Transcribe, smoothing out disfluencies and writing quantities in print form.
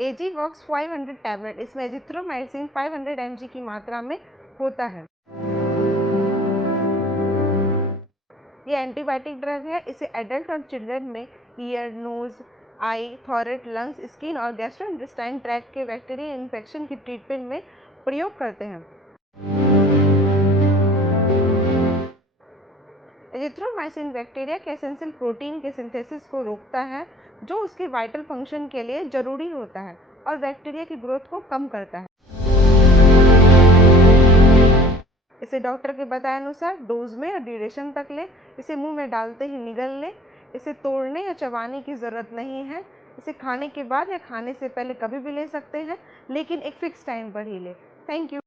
एजीवॉक्स 500 टैबलेट, इसमें एजिथ्रोमाइसिन 500 mg की मात्रा में होता है। ये एंटीबायोटिक ड्रग है। इसे एडल्ट और चिल्ड्रन में ईयर, नोज, आई, थॉरेट, लंग्स, स्किन और गैस्ट्रोइंटेस्टाइन ट्रैक्ट के बैक्टीरियल इन्फेक्शन की ट्रीटमेंट में प्रयोग करते हैं। एजिथ्रोमाइसिन बैक्टीरिया के एसेंशियल प्रोटीन के सिंथेसिस को रोकता है, जो उसके वाइटल फंक्शन के लिए जरूरी होता है, और बैक्टीरिया की ग्रोथ को कम करता है। इसे डॉक्टर के बताए अनुसार डोज में और ड्यूरेशन तक ले। इसे मुंह में डालते ही निगल ले। इसे तोड़ने या चबाने की ज़रूरत नहीं है। इसे खाने के बाद या खाने से पहले कभी भी ले सकते हैं, लेकिन एक फिक्स टाइम पर ही ले। Thank you.